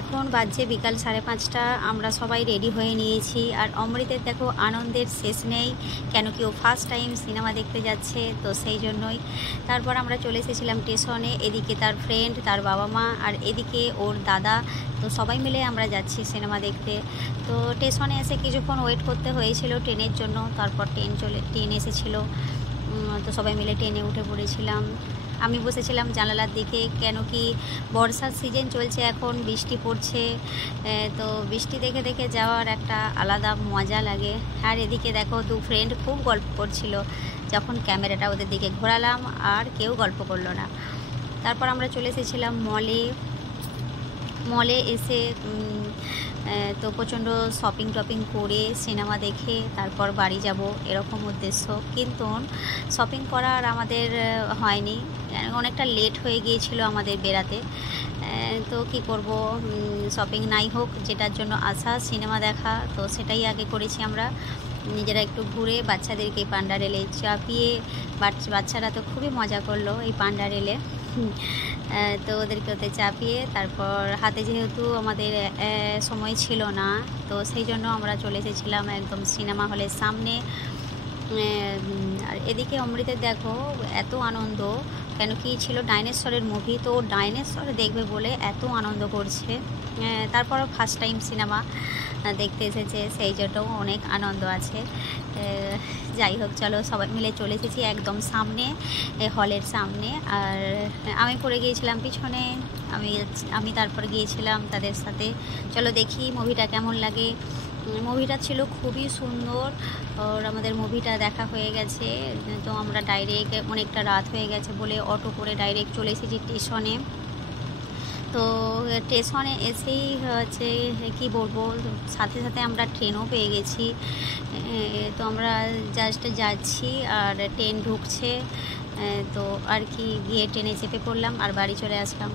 এখন বাজছে বিকাল 5:30। আমরা সবাই রেডি হয়ে নিয়েছি। আর অমৃতের দেখো আনন্দের শেষ নেই, কেন কি ও ফার্স্ট টাইম সিনেমা দেখতে যাচ্ছে, তো সেই জন্যই। তারপর আমরা চলে এসেছিলাম স্টেশনে। এদিকে তার ফ্রেন্ড, তার বাবা মা, আর এদিকে ওর দাদা, তো সবাই মিলে আমরা যাচ্ছি সিনেমা দেখতে। তো স্টেশনে এসে কিছুক্ষণ ওয়েট করতে হয়েছিল ট্রেনের জন্য। তারপর ট্রেন এসেছিলো, তো সবাই মিলে ট্রেনে উঠে পড়েছিলাম। আমি বসেছিলাম জানালার দিকে, কেন কি বর্ষার সিজন চলছে, এখন বৃষ্টি পড়ছে, তো বৃষ্টি দেখে দেখে যাওয়ার একটা আলাদা মজা লাগে। আর এদিকে দেখো দু ফ্রেন্ড খুব গল্প করছিল। যখন ক্যামেরাটা ওদের দিকে ঘোরালাম আর কেউ গল্প করলো না। তারপর আমরা চলে এসেছিলাম মলে এসে তো প্রচণ্ড শপিং করে সিনেমা দেখে তারপর বাড়ি যাব এরকম উদ্দেশ্য। কিন্তু শপিং করা আর আমাদের হয়নি, অনেকটা লেট হয়ে গিয়েছিল আমাদের বেরাতে। তো কি করব, শপিং নাই হোক, যেটার জন্য আসা সিনেমা দেখা, তো সেটাই আগে করেছি আমরা। নিজেরা একটু ঘুরে বাচ্চাদেরকে পান্ডা রেলে চাপিয়ে, বাচ্চারা তো খুবই মজা করলো এই পান্ডা রেলে। তো ওদেরকে ওতে চাপিয়ে তারপর হাতে যেহেতু আমাদের সময় ছিল না, তো সেই জন্য আমরা চলে এসেছিলাম একদম সিনেমা হলের সামনে। আর এদিকে অমৃতের দেখো এত আনন্দ, কেন কি ছিল ডাইনোসরের মুভি, তো ডাইনোসর দেখবে বলে এত আনন্দ করছে। তারপরও ফার্স্ট টাইম সিনেমা দেখতে এসেছে, সেই জন্যও অনেক আনন্দ আছে। যাই হোক, চলো সবাই মিলে চলে এসেছি একদম সামনে, হলের সামনে। আর আমি পড়ে গিয়েছিলাম পিছনে, আমি তারপর গিয়েছিলাম তাদের সাথে। চলো দেখি মুভিটা কেমন লাগে। মুভিটা ছিল খুবই সুন্দর। আর আমাদের মুভিটা দেখা হয়ে গেছে, তো আমরা ডাইরেক্ট, অনেকটা রাত হয়ে গেছে বলে অটো করে ডাইরেক্ট চলে এসেছি স্টেশনে। তো স্টেশনে এসেই হচ্ছে কি বলবো, সাথে সাথে আমরা ট্রেনও পেয়ে গেছি। তো আমরা জাস্ট যাচ্ছি আর ট্রেন ঢুকছে, তো আর কি গিয়ে ট্রেনে চেপে পড়লাম আর বাড়ি চলে আসলাম।